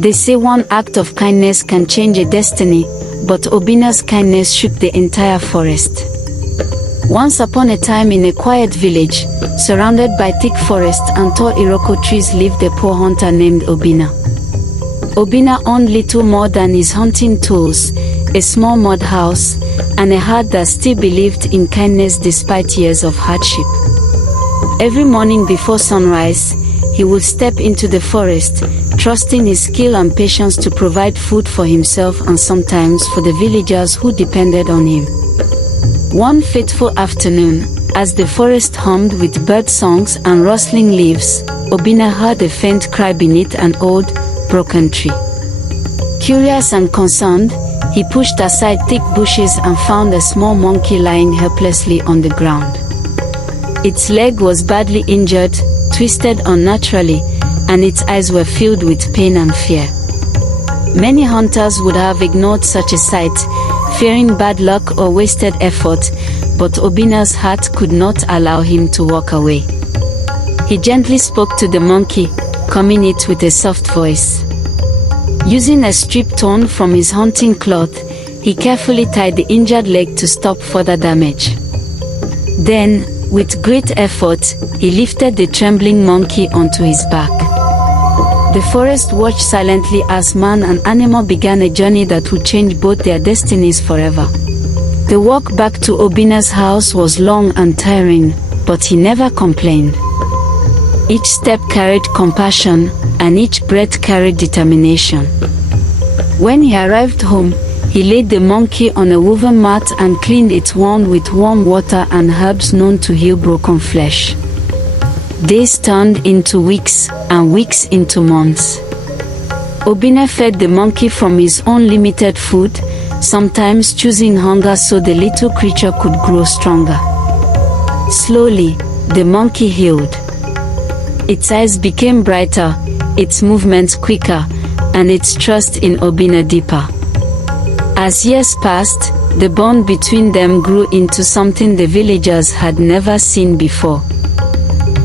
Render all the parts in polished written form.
They say one act of kindness can change a destiny, but Obinna's kindness shook the entire forest. Once upon a time in a quiet village, surrounded by thick forest and tall iroko trees lived a poor hunter named Obinna. Obinna owned little more than his hunting tools, a small mud house, and a heart that still believed in kindness despite years of hardship. Every morning before sunrise, he would step into the forest, trusting his skill and patience to provide food for himself and sometimes for the villagers who depended on him. One fateful afternoon, as the forest hummed with bird songs and rustling leaves, Obinna heard a faint cry beneath an old, broken tree. Curious and concerned, he pushed aside thick bushes and found a small monkey lying helplessly on the ground. Its leg was badly injured, twisted unnaturally, and its eyes were filled with pain and fear. Many hunters would have ignored such a sight, fearing bad luck or wasted effort, but Obinna's heart could not allow him to walk away. He gently spoke to the monkey, calming it with a soft voice. Using a strip torn from his hunting cloth, he carefully tied the injured leg to stop further damage. Then, with great effort, he lifted the trembling monkey onto his back. The forest watched silently as man and animal began a journey that would change both their destinies forever. The walk back to Obinna's house was long and tiring, but he never complained. Each step carried compassion, and each breath carried determination. When he arrived home, he laid the monkey on a woven mat and cleaned its wound with warm water and herbs known to heal broken flesh. Days turned into weeks, and weeks into months. Obinna fed the monkey from his own limited food, sometimes choosing hunger so the little creature could grow stronger. Slowly, the monkey healed. Its eyes became brighter, its movements quicker, and its trust in Obinna deeper. As years passed, the bond between them grew into something the villagers had never seen before.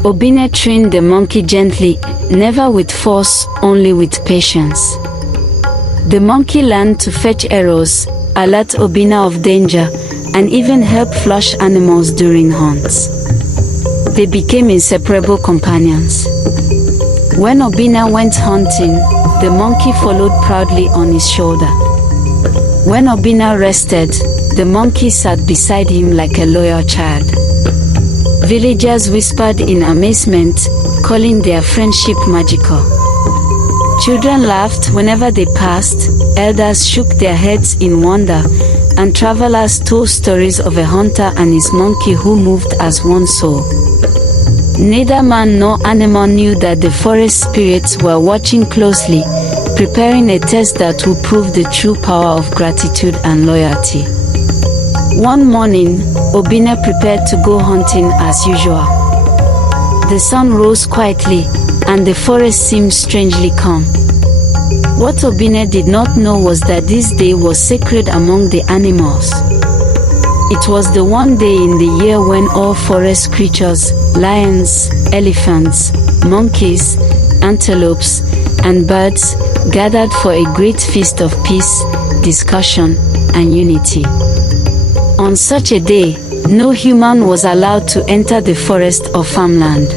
Obinna trained the monkey gently, never with force, only with patience. The monkey learned to fetch arrows, alert Obinna of danger, and even help flush animals during hunts. They became inseparable companions. When Obinna went hunting, the monkey followed proudly on his shoulder. When Obinna rested, the monkey sat beside him like a loyal child. Villagers whispered in amazement, calling their friendship magical. Children laughed whenever they passed, elders shook their heads in wonder, and travelers told stories of a hunter and his monkey who moved as one soul. Neither man nor animal knew that the forest spirits were watching closely, preparing a test that would prove the true power of gratitude and loyalty. One morning, Obinna prepared to go hunting as usual. The sun rose quietly, and the forest seemed strangely calm. What Obinna did not know was that this day was sacred among the animals. It was the one day in the year when all forest creatures, lions, elephants, monkeys, antelopes, and birds, gathered for a great feast of peace, discussion, and unity. On such a day, no human was allowed to enter the forest or farmland.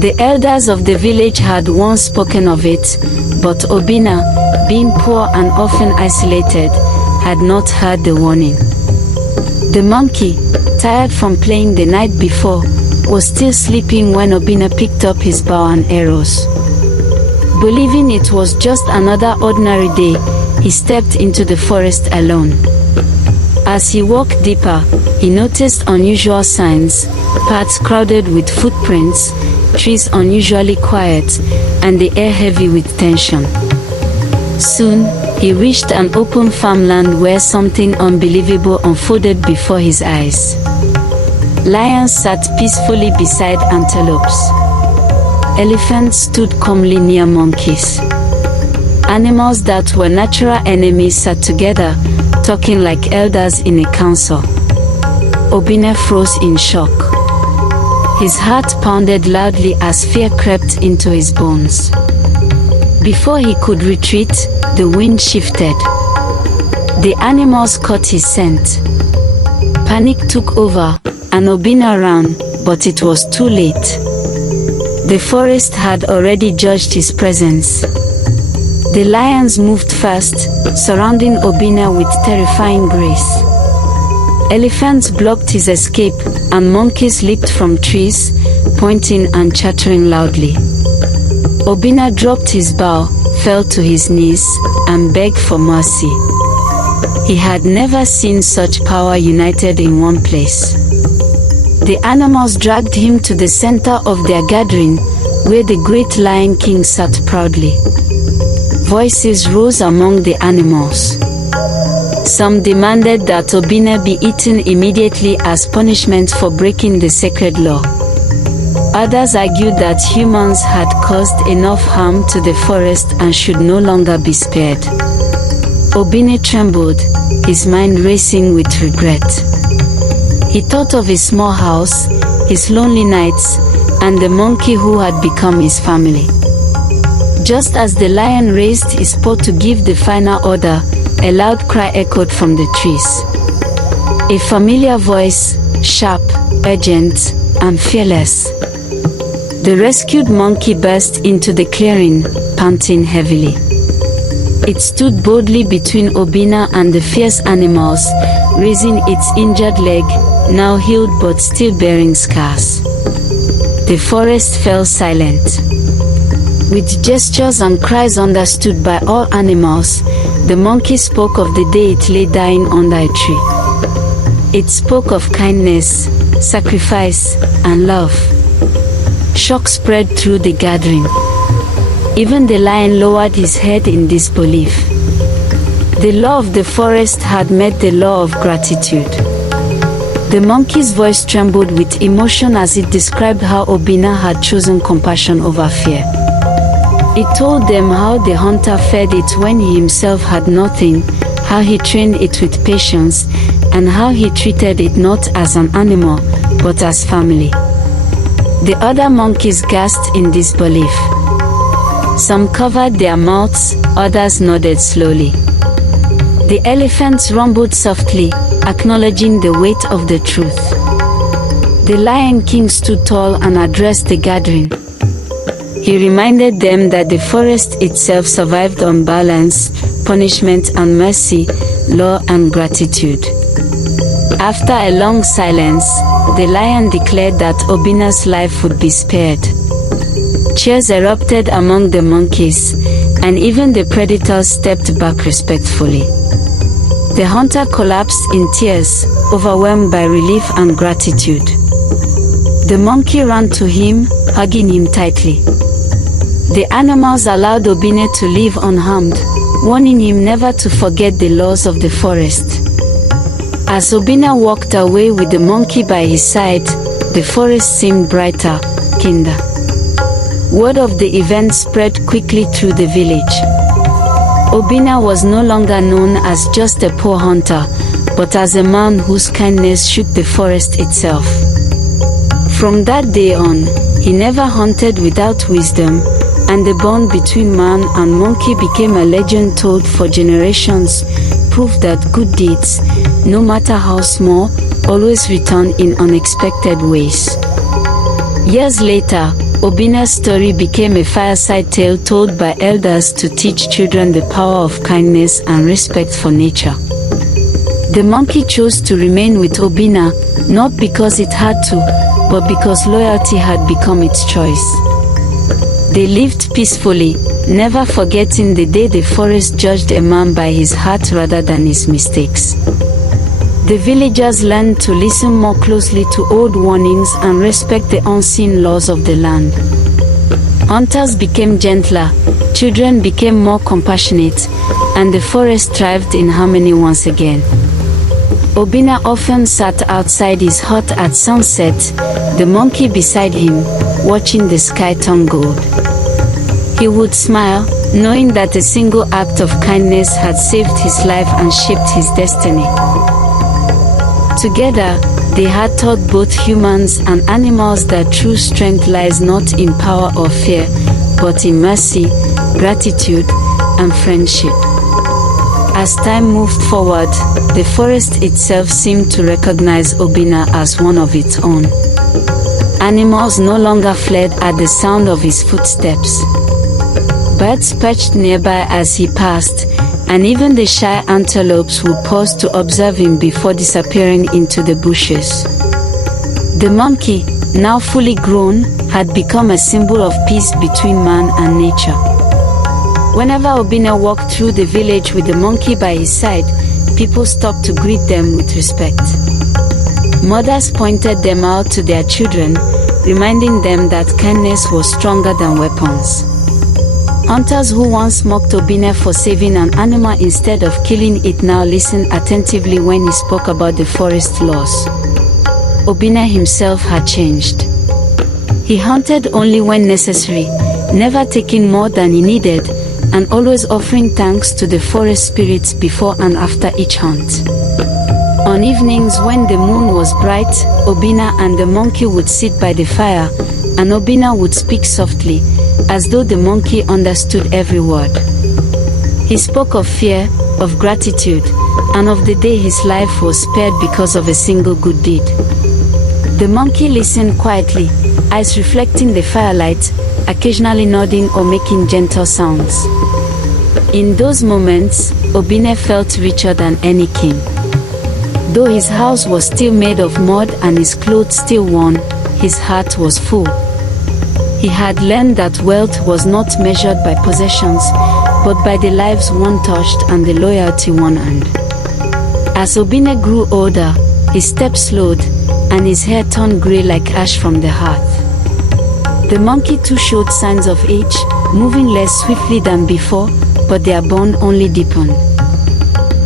The elders of the village had once spoken of it, but Obinna, being poor and often isolated, had not heard the warning. The monkey, tired from playing the night before, was still sleeping when Obinna picked up his bow and arrows. Believing it was just another ordinary day, he stepped into the forest alone. As he walked deeper, he noticed unusual signs, paths crowded with footprints, trees unusually quiet, and the air heavy with tension. Soon, he reached an open farmland where something unbelievable unfolded before his eyes. Lions sat peacefully beside antelopes. Elephants stood calmly near monkeys. Animals that were natural enemies sat together, talking like elders in a council. Obinna froze in shock. His heart pounded loudly as fear crept into his bones. Before he could retreat, the wind shifted. The animals caught his scent. Panic took over, and Obinna ran, but it was too late. The forest had already judged his presence. The lions moved fast, surrounding Obinna with terrifying grace. Elephants blocked his escape, and monkeys leaped from trees, pointing and chattering loudly. Obinna dropped his bow, fell to his knees, and begged for mercy. He had never seen such power united in one place. The animals dragged him to the center of their gathering, where the great Lion King sat proudly. Voices rose among the animals. Some demanded that Obinna be eaten immediately as punishment for breaking the sacred law. Others argued that humans had caused enough harm to the forest and should no longer be spared. Obinna trembled, his mind racing with regret. He thought of his small house, his lonely nights, and the monkey who had become his family. Just as the lion raised his paw to give the final order, a loud cry echoed from the trees. A familiar voice, sharp, urgent, and fearless. The rescued monkey burst into the clearing, panting heavily. It stood boldly between Obinna and the fierce animals, raising its injured leg, now healed but still bearing scars. The forest fell silent. With gestures and cries understood by all animals, the monkey spoke of the day it lay dying under a tree. It spoke of kindness, sacrifice, and love. Shock spread through the gathering. Even the lion lowered his head in disbelief. The law of the forest had met the law of gratitude. The monkey's voice trembled with emotion as it described how Obinna had chosen compassion over fear. It told them how the hunter fed it when he himself had nothing, how he trained it with patience, and how he treated it not as an animal, but as family. The other monkeys gasped in disbelief. Some covered their mouths, others nodded slowly. The elephants rumbled softly, acknowledging the weight of the truth. The Lion King stood tall and addressed the gathering. He reminded them that the forest itself survived on balance, punishment and mercy, law and gratitude. After a long silence, the lion declared that Obinna's life would be spared. Cheers erupted among the monkeys, and even the predators stepped back respectfully. The hunter collapsed in tears, overwhelmed by relief and gratitude. The monkey ran to him, hugging him tightly. The animals allowed Obinna to live unharmed, warning him never to forget the laws of the forest. As Obinna walked away with the monkey by his side, the forest seemed brighter, kinder. Word of the event spread quickly through the village. Obinna was no longer known as just a poor hunter, but as a man whose kindness shook the forest itself. From that day on, he never hunted without wisdom, and the bond between man and monkey became a legend told for generations, proof that good deeds, no matter how small, always return in unexpected ways. Years later, Obinna's story became a fireside tale told by elders to teach children the power of kindness and respect for nature. The monkey chose to remain with Obinna, not because it had to, but because loyalty had become its choice. They lived peacefully, never forgetting the day the forest judged a man by his heart rather than his mistakes. The villagers learned to listen more closely to old warnings and respect the unseen laws of the land. Hunters became gentler, children became more compassionate, and the forest thrived in harmony once again. Obinna often sat outside his hut at sunset, the monkey beside him, watching the sky turn gold. He would smile, knowing that a single act of kindness had saved his life and shaped his destiny. Together, they had taught both humans and animals that true strength lies not in power or fear, but in mercy, gratitude, and friendship. As time moved forward, the forest itself seemed to recognize Obinna as one of its own. Animals no longer fled at the sound of his footsteps. Birds perched nearby as he passed, and even the shy antelopes would pause to observe him before disappearing into the bushes. The monkey, now fully grown, had become a symbol of peace between man and nature. Whenever Obinna walked through the village with the monkey by his side, people stopped to greet them with respect. Mothers pointed them out to their children, reminding them that kindness was stronger than weapons. Hunters who once mocked Obinna for saving an animal instead of killing it now listened attentively when he spoke about the forest laws. Obinna himself had changed. He hunted only when necessary, never taking more than he needed, and always offering thanks to the forest spirits before and after each hunt. On evenings when the moon was bright, Obinna and the monkey would sit by the fire, and Obinna would speak softly, as though the monkey understood every word. He spoke of fear, of gratitude, and of the day his life was spared because of a single good deed. The monkey listened quietly, eyes reflecting the firelight, occasionally nodding or making gentle sounds. In those moments, Obinna felt richer than any king. Though his house was still made of mud and his clothes still worn, his heart was full. He had learned that wealth was not measured by possessions, but by the lives one touched and the loyalty one earned. As Obinna grew older, his steps slowed, and his hair turned grey like ash from the hearth. The monkey too showed signs of age, moving less swiftly than before, but their bond only deepened.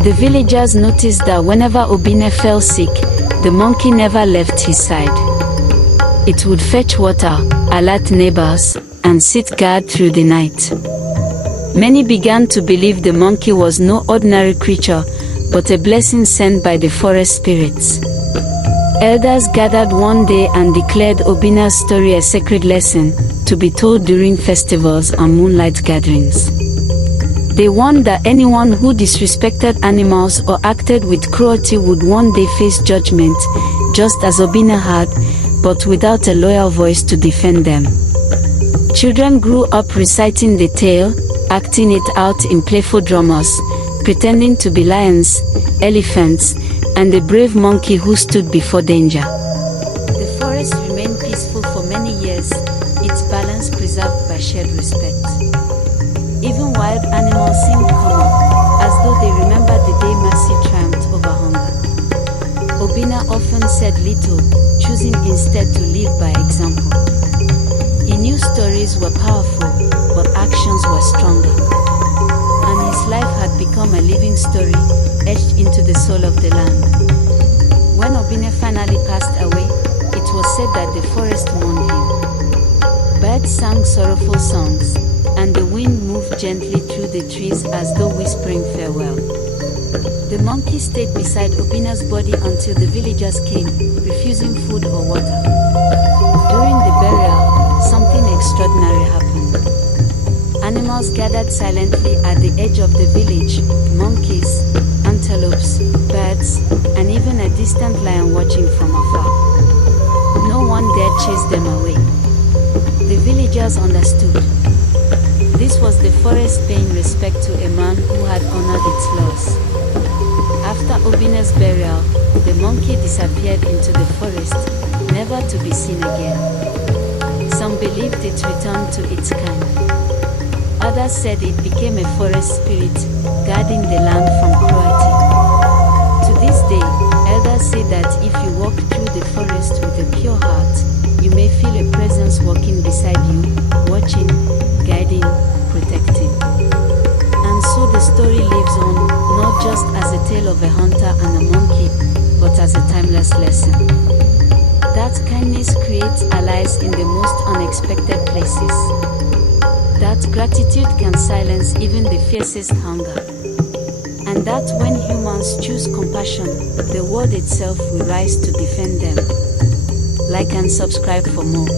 The villagers noticed that whenever Obinna fell sick, the monkey never left his side. It would fetch water, alert neighbors, and sit guard through the night. Many began to believe the monkey was no ordinary creature, but a blessing sent by the forest spirits. Elders gathered one day and declared Obinna's story a sacred lesson, to be told during festivals and moonlight gatherings. They warned that anyone who disrespected animals or acted with cruelty would one day face judgment, just as Obinna had, but without a loyal voice to defend them. Children grew up reciting the tale, acting it out in playful dramas, pretending to be lions, elephants, and the brave monkey who stood before danger. The forest remained peaceful for many years, its balance preserved by shared respect. Even wild animals seemed common, as though they remembered the day mercy triumphed over hunger. Obinna often said little, choosing instead to live by example. He knew stories were powerful, but actions were stronger. And his life had become a living story, etched into the soul of the land. When Obinna finally passed away, it was said that the forest mourned him. Birds sang sorrowful songs, and the wind moved gently through the trees as though whispering farewell. The monkey stayed beside Obinna's body until the villagers came, refusing food or water. During the burial, something extraordinary happened. Animals gathered silently at the edge of the village, monkeys, antelopes, birds, and even a distant lion watching from afar. No one dared chase them away. The villagers understood. This was the forest paying respect to a man who had honored its laws. After Obinna's burial, the monkey disappeared into the forest, never to be seen again. Some believed it returned to its kind. Others said it became a forest spirit, guarding the land from cruelty. To this day, elders say that if you walk through the forest with a pure heart, you may feel a presence walking beside you, watching, guiding, protecting. And so the story lives on, not just as a tale of a hunter and a monkey, but as a timeless lesson. That kindness creates allies in the most unexpected places. That gratitude can silence even the fiercest hunger. And that when humans choose compassion, the world itself will rise to defend them. Like and subscribe for more.